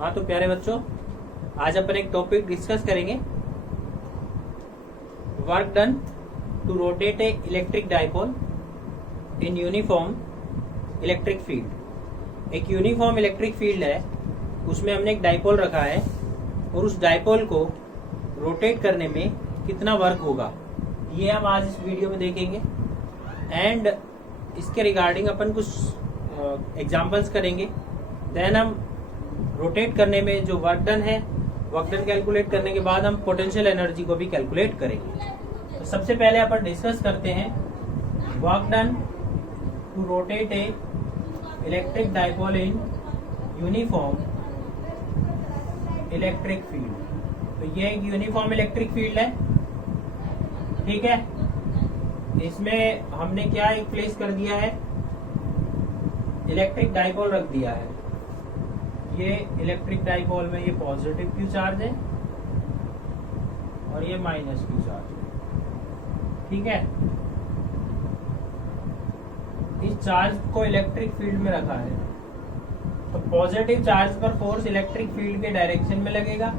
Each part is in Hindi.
हाँ तो प्यारे बच्चों, आज अपन एक टॉपिक डिस्कस करेंगे, work done to rotate a electric dipole in uniform electric field. एक यूनिफॉर्म इलेक्ट्रिक फील्ड है, उसमें हमने एक डाइपोल रखा है और उस डाइपोल को रोटेट करने में कितना वर्क होगा, ये हम आज इस वीडियो में देखेंगे। एंड इसके रिगार्डिंग अपन कुछ एग्जाम्पल्स करेंगे। देन हम रोटेट करने में जो वर्क डन है, वर्क डन कैलकुलेट करने के बाद हम पोटेंशियल एनर्जी को भी कैलकुलेट करेंगे। तो सबसे पहले अपन डिस्कस करते हैं work done to rotate a electric dipole in uniform electric field. तो ये एक यूनिफॉर्म इलेक्ट्रिक फील्ड है, ठीक है। इसमें हमने क्या एक प्लेस कर दिया है, इलेक्ट्रिक डाइपोल रख दिया है। ये इलेक्ट्रिक डाइपोल में ये पॉजिटिव क्यू चार्ज है और ये माइनस क्यू चार्ज है, ठीक है। इस चार्ज को इलेक्ट्रिक फील्ड में रखा है, तो पॉजिटिव चार्ज पर फोर्स इलेक्ट्रिक फील्ड के डायरेक्शन में लगेगा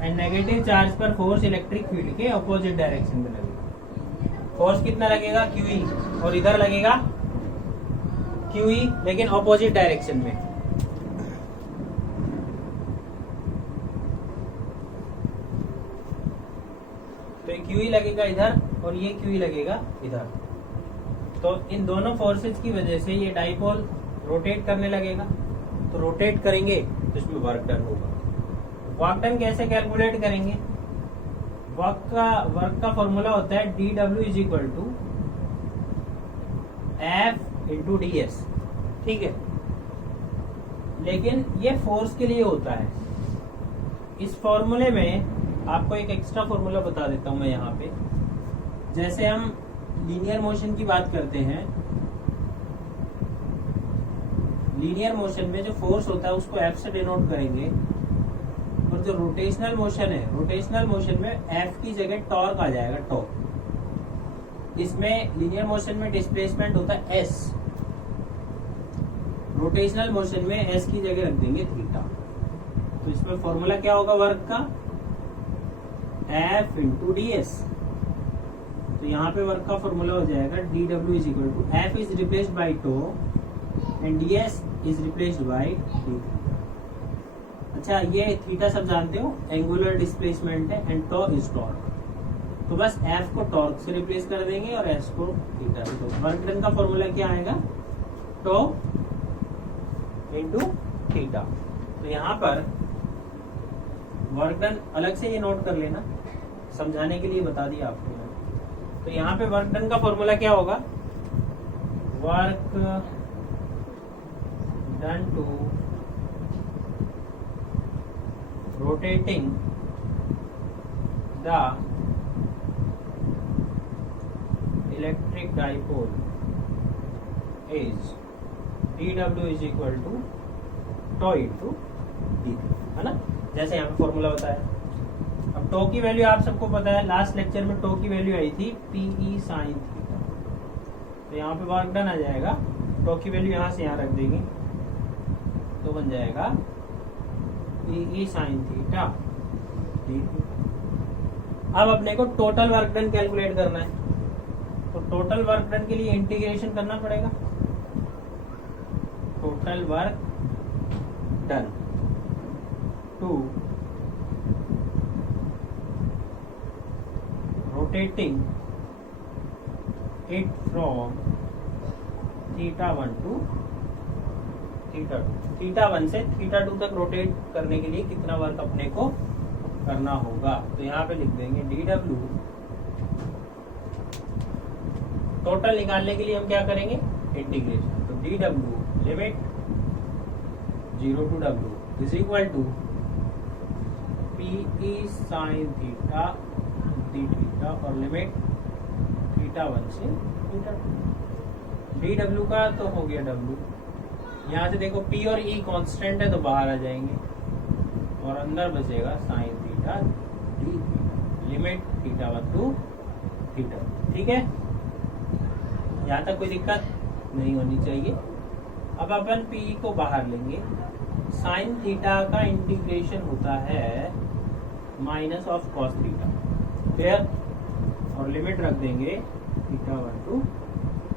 एंड नेगेटिव चार्ज पर फोर्स इलेक्ट्रिक फील्ड के अपोजिट डायरेक्शन में लगेगा। फोर्स कितना लगेगा, क्यूई, और इधर लगेगा क्यूई लेकिन अपोजिट डायरेक्शन में। तो क्यूई लगेगा इधर और ये क्यूई लगेगा इधर। तो इन दोनों फोर्सेज की वजह से ये डाइपोल रोटेट करने लगेगा। तो रोटेट करेंगे तो इसमें वर्क डन होगा। वर्क डन कैसे कैलकुलेट करेंगे? वर्क का फॉर्मूला होता है dW is equal to F into ds, ठीक है। लेकिन ये फोर्स के लिए होता है। इस फॉर्मूले में आपको एक एक्स्ट्रा फॉर्मूला बता देता हूं मैं यहाँ पे। जैसे हम लीनियर मोशन की बात करते हैं, लीनियर मोशन में जो फोर्स होता है उसको F से डिनोट करेंगे, और जो रोटेशनल मोशन है, रोटेशनल मोशन में F की जगह टॉर्क आ जाएगा, टॉर्क। इसमें लीनियर मोशन में डिस्प्लेसमेंट होता है S, रोटेशनल मोशन में S की जगह रख देंगे थीटा। तो इसमें फॉर्मूला क्या होगा वर्क का, F इंटू ds। तो यहाँ पे वर्क का फॉर्मूला हो जाएगा dW is equal to F is replaced by tau and ds is replaced by theta. अच्छा, ये थीटा सब जानते हो, एंगुलर डिस्प्लेसमेंट है एंड टॉ इज टॉर्क। तो बस F को टॉर्क से रिप्लेस कर देंगे और S को थीटा से। तो वर्क डन का फॉर्मूला क्या आएगा, टॉ इंटू थीटा। तो यहाँ पर वर्क डन अलग से ये नोट कर लेना, समझाने के लिए बता दिया आपको। तो यहाँ पे वर्क डन का फॉर्मूला क्या होगा, work done to rotating the electric dipole is dW is equal to tau into d, है ना। जैसे यहाँ पे फॉर्मूला होता है। अब टो की वैल्यू आप सबको पता है, लास्ट लेक्चर में टो की वैल्यू आई थी PE sin थीटा। तो यहाँ पे वर्क डन आ जाएगा, टो की वैल्यू यहाँ से यहाँ रख देंगे तो बन जाएगा PE sin थीटा डी। अब अपने को टोटल वर्क डन कैलकुलेट करना है, तो टोटल वर्क डन के लिए इंटीग्रेशन करना पड़ेगा। Total work done to rotating it from theta 1 to theta 2। Theta 1 से थीटा 2 तक रोटेट करने के लिए कितना वर्क अपने को करना होगा। तो यहाँ पे लिख देंगे dW। टोटल निकालने के लिए हम क्या करेंगे, इंटीग्रेशन। तो dW limit 0 to W is equal to PE sin theta d theta और लिमिट थीटा 1 से थीटा 2। dW का तो हो गया W। यहाँ से देखो P और E कांस्टेंट है तो बाहर आ जाएंगे और अंदर बचेगा sine theta d theta, limit theta 1 to theta, ठीक है। यहाँ तक कोई दिक्कत नहीं होनी चाहिए। अब अपन P को बाहर लेंगे साइन थीटा का इंटीग्रेशन होता है minus of cos theta, clear. और लिमिट रख देंगे theta 1 to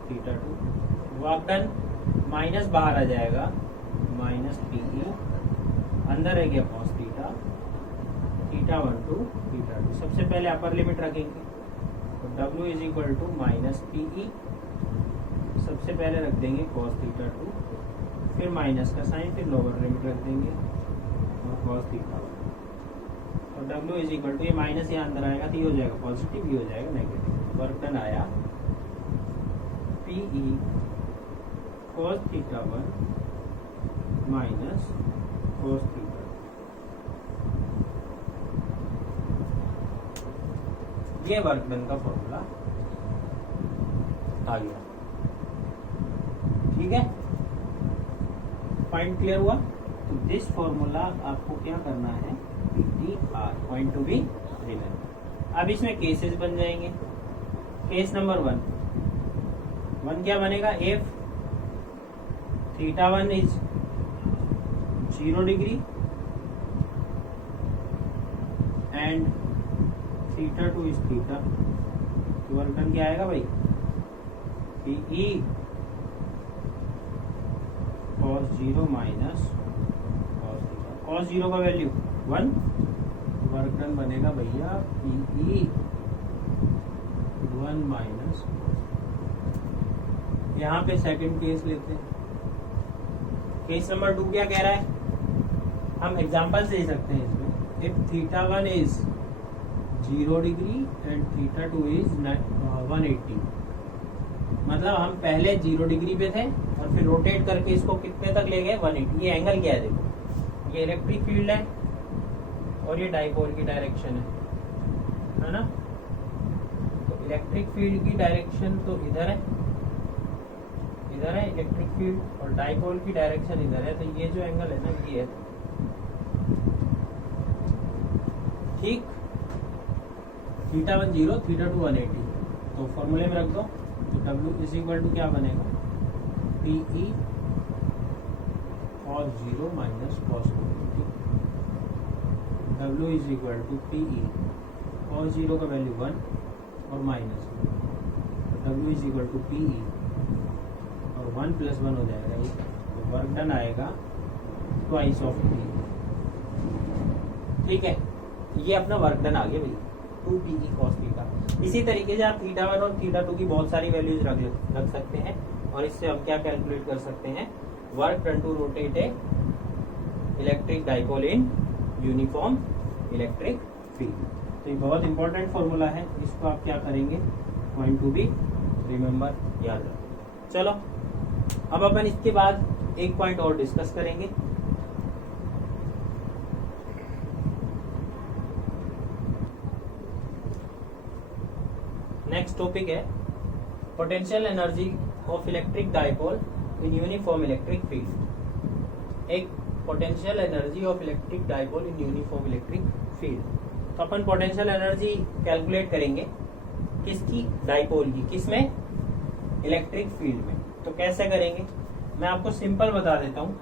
theta 2। Work done minus बाहर आ जाएगा, माइनस पीई, अंदर है गया cos theta, theta 1 to theta 2। सबसे पहले अपर लिमिट रखेंगे तो W is equal to minus PE, सबसे पहले रख देंगे कॉस थीटा 2, फिर माइनस का साइन, फिर लोअर लिमिट रख देंगे और कॉस थीटा 1 और W इज इक्वल टू, ये माइनस यहाँ अंदर आएगा तो ये हो जाएगा पॉजिटिव, ये हो जाएगा नेगेटिव। वर्क डन आया PE cos theta 1 minus cos theta 2। ये वर्क डन का फॉर्मूला आ गया, ठीक है। पॉइंट क्लियर हुआ। तो दिस फॉर्मूला आपको क्या करना है, PTR, point to be remember. अब इसमें केसेस बन जाएंगे। केस नंबर 1 क्या बनेगा, if theta 1 is 0 degree and theta 2 is theta, तो वर्क डन क्या आएगा भाई, PE cos 0 minus cos theta. cos 0 का वैल्यू 1, वर्क डन बनेगा भैया PE 1 माइनस। यहाँ पे सेकंड केस लेते हैं। केस नंबर 2 क्या कह रहा है, हम एग्जांपल दे सकते हैं इसमें। If theta 1 is 0 degree and theta 2 is 180, मतलब हम पहले 0 डिग्री पे थे और फिर रोटेट करके इसको कितने तक ले गए, 180। ये एंगल क्या है, देखो ये इलेक्ट्रिक फील्ड है और ये डाइपोल की डायरेक्शन है ना। तो इलेक्ट्रिक फील्ड की डायरेक्शन तो इधर है इलेक्ट्रिक फील्ड, और डाइपोल की डायरेक्शन इधर है। तो ये जो एंगल है ना, ये है, ठीक। Theta 1 0, theta 2 180। तो फॉर्मूले में रख दो, तो W इज इक्वल टू क्या बनेगा, PE cos 0 minus cos 2। W is equal to PE cos 0 का वैल्यू 1 और माइनस, तो W is equal to PE और 1 प्लस 1 हो जाएगा ये। तो वर्क डन आएगा ट्वाइस ऑफ PE, ठीक है। ये अपना वर्क डन आ गया भाई, 2PE cos थीटा। इसी तरीके से आप थीटा 1 और थीटा 2 की बहुत सारी वैल्यूज रख सकते हैं, और इससे हम क्या कैलकुलेट कर सकते हैं, work done to rotate a electric dipole in uniform electric field. तो ये बहुत इंपॉर्टेंट फॉर्मूला है, इसको आप क्या करेंगे, पॉइंट टू बी रिमेंबर, याद रखें। चलो अब अपन इसके बाद एक पॉइंट और डिस्कस करेंगे। नेक्स्ट टॉपिक है potential energy of electric dipole in uniform electric field. एक potential energy of electric dipole in uniform electric field. तो अपन पोटेंशियल एनर्जी कैलकुलेट करेंगे किसकी, डाइपोल की, किसमें, इलेक्ट्रिक फील्ड में। तो कैसे करेंगे, मैं आपको सिंपल बता देता हूं।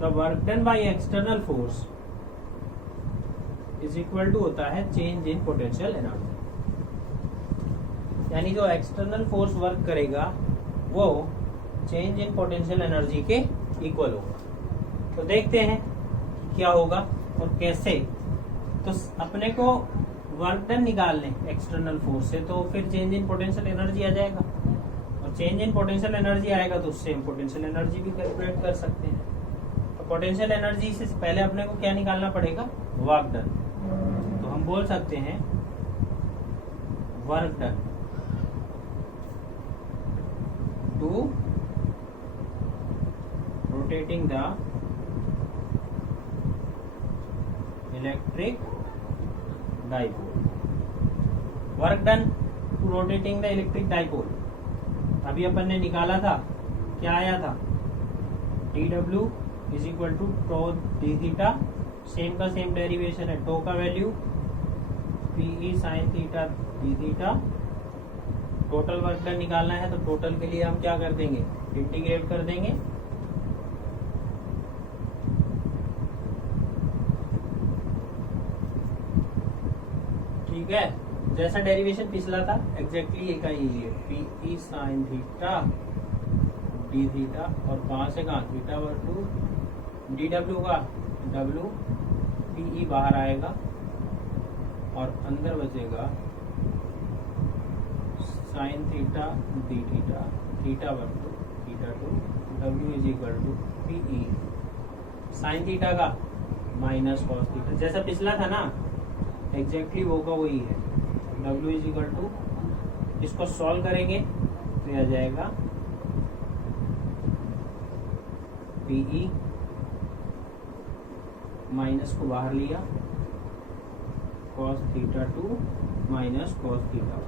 The work done by external force is equal to होता है चेंज इन पोटेंशियल एनर्जी, यानी जो एक्सटर्नल फोर्स वर्क करेगा वो चेंज इन पोटेंशियल एनर्जी के इक्वल होगा। तो देखते हैं क्या होगा और कैसे। तो अपने को वर्क डन निकालने एक्सटर्नल फोर्स से, तो फिर चेंज इन पोटेंशियल एनर्जी आ जाएगा, और चेंज इन पोटेंशियल एनर्जी आएगा तो उससे हम पोटेंशियल एनर्जी भी कैलकुलेट कर सकते हैं। तो पोटेंशियल एनर्जी से पहले अपने को क्या निकालना पड़ेगा, वर्क डन। तो हम बोल सकते हैं work done to rotating the electric dipole, work done to rotating the electric dipole। अभी अपन ने निकाला था, क्या आया था, TW is equal to tau d theta, same का सेम डेरिवेशन है, टो का value PE sin theta d theta. Total work done निकालना है, तो टोटल के लिए हम क्या कर देंगे, इंटीग्रेट कर देंगे ठीक है, जैसा डेरिवेशन पिछला था एग्जैक्टली एक ही है, P E sine theta d theta, और कहाँ से कहाँ थीटा वर टू डी डब्ल्यू का डब्ल्यू पी ई बाहर आएगा और अंदर बचेगा sine theta d theta theta one to theta two W is equal to P E sine theta का माइनस कॉस थीटा, जैसा पिछला था ना एग्जैक्टली वो का वही है। डब्ल्यू इज इक्वल टू, इसको सॉल्व करेंगे तो यह आ जाएगा पीई माइनस को बाहर लिया cos theta to minus cos theta,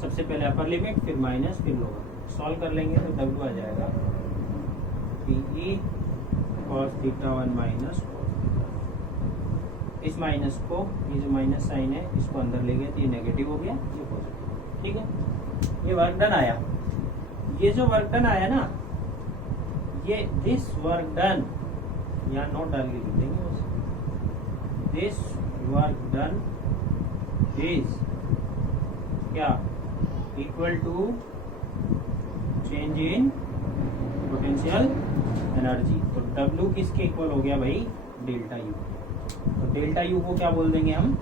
सबसे पहले अपर लिमिट फिर माइनस फिर लोअर, सॉल्व कर लेंगे तो डब्ल्यू आ जाएगा PE cos theta one minus cos theta. इस माइनस को, ये जो माइनस साइन है इसको अंदर ले गए तो ये नेगेटिव हो गया, ये पॉजिटिव। ठीक है, ये वर्क डन आया। ये जो वर्क डन आया ना, ये दिस वर्क डन, यहाँ नोट डाल के लिख देंगे बस, दिस वर्क डन इज क्या equal to change in potential energy. तो W किसके इक्वल हो गया भाई, डेल्टा यू। तो डेल्टा यू को क्या बोल देंगे हम,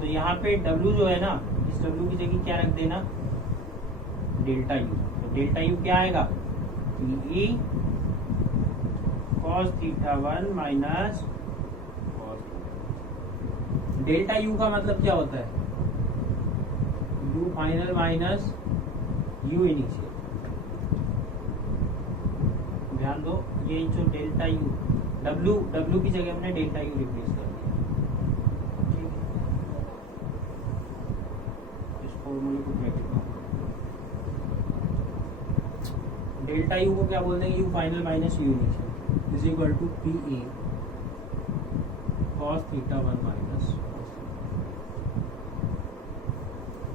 तो यहाँ पे W जो है ना, इस W की जगह क्या रख देना, डेल्टा यू। तो डेल्टा यू क्या आएगा, ई cos theta one minus cos. Delta U का मतलब क्या होता है, you final minus U initial. ध्यान दो, ये जो डेल्टा यू, W की जगह हमने डेल्टा यू रिप्लेस कर दिया। ठीक है, इस फॉर्मूले को ब्रैकेट में, डेल्टा यू को क्या बोल देंगे, U final minus U initial is equal to P A cos theta one minus.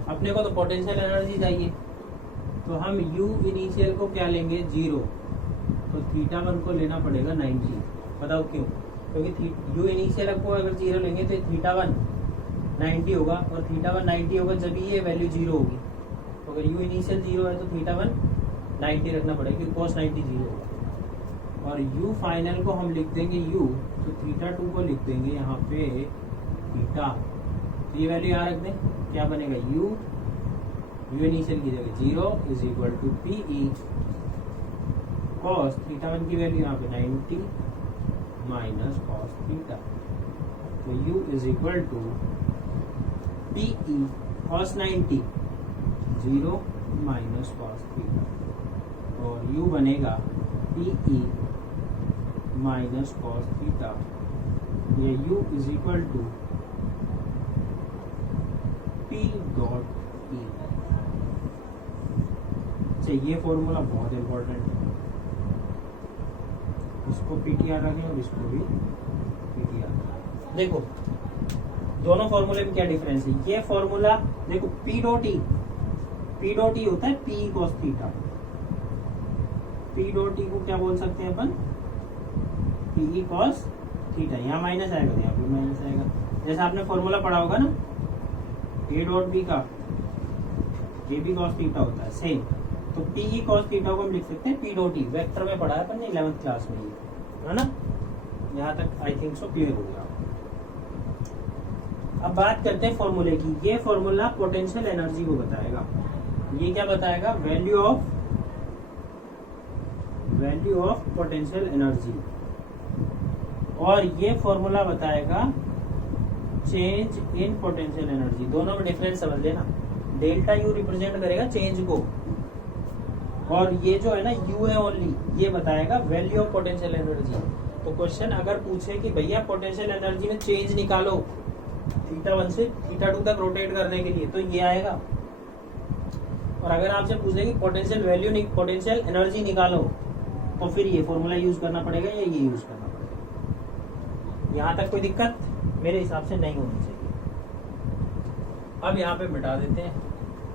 अपने को तो पोटेंशियल एनर्जी चाहिए, तो हम यू इनिशियल को क्या लेंगे, 0, तो थीटा वन को लेना पड़ेगा 90। बताओ क्यों, क्योंकि यू इनिशियल को अगर 0 लेंगे तो थीटा वन 90 होगा, और थीटा वन 90 होगा जब ये वैल्यू 0 होगी। तो अगर यू इनिशियल 0 है तो थीटा वन 90 रखना पड़ेगा, क्योंकि cos 90 0 होगा। और यू फाइनल को हम लिख देंगे यू, तो थीटा टू को लिख देंगे यहाँ पे थीटा, तो ये वैल्यू यहाँ रख दें, क्या बनेगा, यू इनिशियल की जगह 0 is equal to P E cos theta one की वैल्यू यहाँ पे 90 माइनस कॉस थीटा। तो u is equal to P E cos 90 0 minus cos theta, और u बनेगा P E minus cos theta. ये u is equal to P dot E. ये फॉर्मूला बहुत इंपॉर्टेंट है, इसको पीटीआर रखें और इसको भी पीटीआर। देखो दोनों फॉर्मूले में क्या डिफरेंस है, ये फॉर्मूला देखो पी डॉट ई होता है P cos theta. P dot ई को क्या बोल सकते हैं अपन, पी कॉस थीटा। यहाँ माइनस आएगा तो यहाँ पे माइनस आएगा, जैसा आपने फॉर्मूला पढ़ा होगा ना, ए डॉट बी का ए बी कॉस थीटा होता है सेम। तो पी कॉस थीटा को हम लिख सकते हैं पी डॉट ई, वेक्टर में पढ़ा है अपन ने 11th क्लास में, है ना। यहाँ तक आई थिंक सो क्लियर हो गया। अब बात करते हैं फॉर्मूले की। ये फॉर्मूला पोटेंशियल एनर्जी को बताएगा। ये क्या बताएगा, वैल्यू ऑफ पोटेंशियल एनर्जी, और ये फॉर्मूला बताएगा चेंज इन पोटेंशियल एनर्जी। दोनों में डिफरेंस समझ लेना, डेल्टा यू रिप्रेजेंट करेगा चेंज को, और ये जो है ना यू है ओनली, ये बताएगा वैल्यू ऑफ पोटेंशियल एनर्जी। तो क्वेश्चन अगर पूछे कि भैया पोटेंशियल एनर्जी में चेंज निकालो थीटा वन से थीटा टू तक रोटेट करने के लिए, तो ये आएगा। और अगर आपसे पूछे कि पोटेंशियल एनर्जी निकालो, तो फिर ये फॉर्मूला यूज करना पड़ेगा या ये यूज करना पड़ेगा। यहाँ तक कोई दिक्कत मेरे हिसाब से नहीं होनी चाहिए। अब यहाँ पे मिटा देते हैं,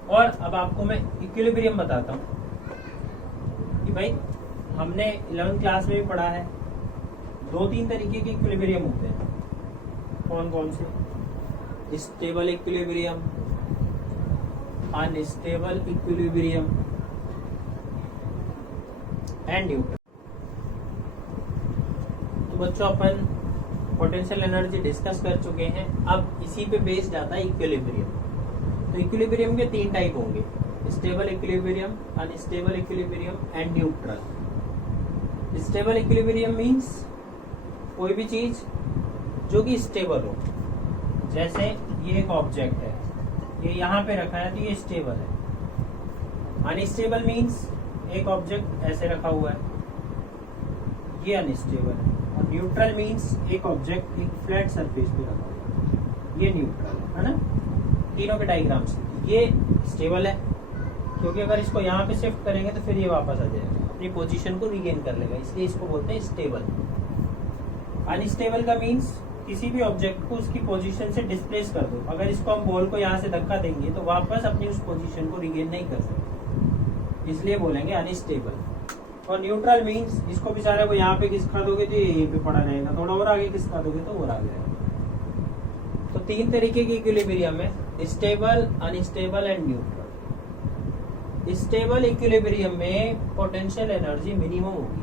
और अब आपको मैं इक्विलिब्रियम बताता हूँ कि भाई हमने 11th क्लास में भी पढ़ा है, 2-3 तरीके के इक्विलिब्रियम होते हैं। कौन कौन से, stable equilibrium, unstable equilibrium and neutral. तो बच्चों अपन पोटेंशियल एनर्जी डिस्कस कर चुके हैं। अब इसी पे बेस्ड आता है इक्विलिब्रियम। तो इक्विलिब्रियम के 3 टाइप होंगे, stable equilibrium, unstable equilibrium and neutral. Stable equilibrium means कोई भी चीज जो कि स्टेबल हो, जैसे ये एक ऑब्जेक्ट है, ये यहाँ पे रखा है तो ये स्टेबल है। अनस्टेबल मींस एक ऑब्जेक्ट ऐसे रखा हुआ है, ये अनस्टेबल है। और न्यूट्रल मींस एक ऑब्जेक्ट एक फ्लैट सरफेस पे रखा हुआ है, ये न्यूट्रल है ना। तीनों के डायग्राम से ये स्टेबल है, क्योंकि अगर इसको यहाँ पे शिफ्ट करेंगे तो फिर ये वापस आ जाएगा, अपनी पोजीशन को रिगेन कर लेगा, इसलिए इसको बोलते हैं स्टेबल। अनस्टेबल का मींस किसी भी ऑब्जेक्ट को उसकी पोजीशन से डिस्प्लेस कर दो, अगर इसको हम बॉल को यहाँ से धक्का देंगे तो वापस अपनी उस पोजीशन को रिगेन नहीं कर सकते, इसलिए बोलेंगे अनस्टेबल। और न्यूट्रल मींस इसको बेचारे को यहाँ पे खिसका दोगे तो ये यहीं पे पड़ा रहेगा, थोड़ा और आगे खिसका दोगे तो और आ जाएगा। तो 3 तरीके की इक्विलिब्रियम है, stable, unstable and neutral. Stable equilibrium में पोटेंशियल एनर्जी मिनिमम होगी।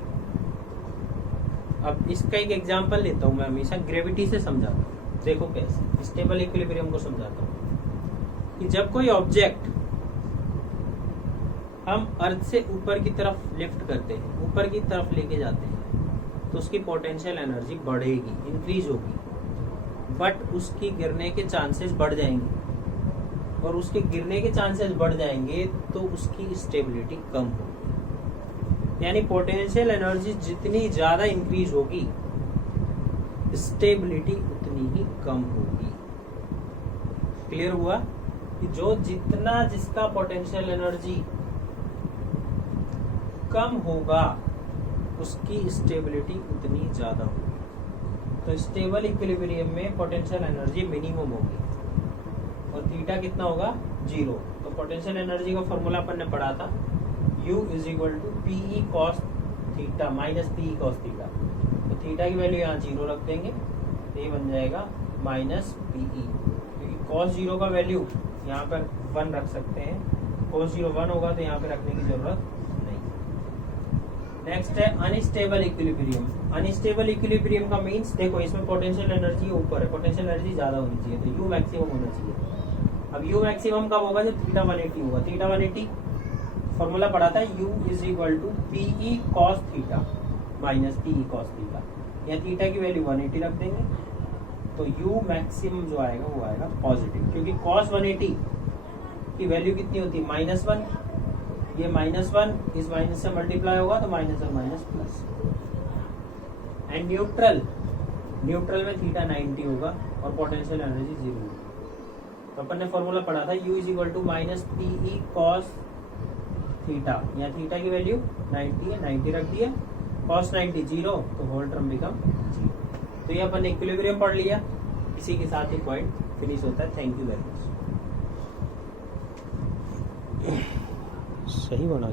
अब इसका एक एग्जांपल लेता हूं, मैं हमेशा ग्रेविटी से समझाता हूँ। देखो कैसे स्टेबल इक्विलिब्रियम को समझाता हूँ कि जब कोई ऑब्जेक्ट हम अर्थ से ऊपर की तरफ लिफ्ट करते हैं, ऊपर की तरफ लेके जाते हैं, तो उसकी पोटेंशियल एनर्जी बढ़ेगी, इंक्रीज होगी, बट उसकी गिरने के चांसेस बढ़ जाएंगे। और उसके गिरने के चांसेस बढ़ जाएंगे तो उसकी स्टेबिलिटी कम होगी। यानी पोटेंशियल एनर्जी जितनी ज्यादा इंक्रीज होगी, स्टेबिलिटी उतनी ही कम होगी। क्लियर हुआ कि जो जितना जिसका पोटेंशियल एनर्जी कम होगा उसकी स्टेबिलिटी उतनी ज्यादा होगी। तो स्टेबल इक्विलिब्रियम में पोटेंशियल एनर्जी मिनिमम होगी और थीटा कितना होगा, 0। तो पोटेंशियल एनर्जी का फॉर्मूला अपन ने पढ़ा था, U = PE cos theta minus PE cos theta. तो थीटा की वैल्यू यहाँ 0 रख देंगे तो ये बन जाएगा माइनस PE, क्योंकि cos 0 का वैल्यू यहाँ पर 1 रख सकते हैं, cos 0 1 होगा तो यहाँ पे रखने की जरूरत नहीं। नेक्स्ट है अनस्टेबल इक्विलिब्रियम। अनस्टेबल इक्विलिब्रियम का मींस देखो, इसमें पोटेंशियल एनर्जी ऊपर है, पोटेंशियल एनर्जी ज्यादा होनी चाहिए, तो U मैक्सिमम होना चाहिए। अब U मैक्सिमम कब होगा, जब थीटा 180 होगा। थीटा 180 फॉर्मूला पढ़ा था, U = PE cos theta minus PE cos theta. या थीटा की वैल्यू 180 रख देंगे तो U मैक्सिमम जो आएगा वो आएगा पॉजिटिव, क्योंकि cos 180 की वैल्यू कितनी होती है, -1। ये -1 इस माइनस से मल्टीप्लाई होगा तो माइनस और माइनस प्लस। एंड न्यूट्रल में थीटा 90 होगा और पोटेंशियल एनर्जी 0 होगी। तो अपन ने फॉर्मूला पढ़ा था, U = -PE cos थीटा, या थीटा की वैल्यू 90 है, 90 रख दिया, cos 90 0, तो होल टर्म बिकम 0। तो ये अपन ने इक्विलिब्रियम पढ़ लिया। इसी के साथ ही पॉइंट फिनिश होता है। Thank you very much. सही बना।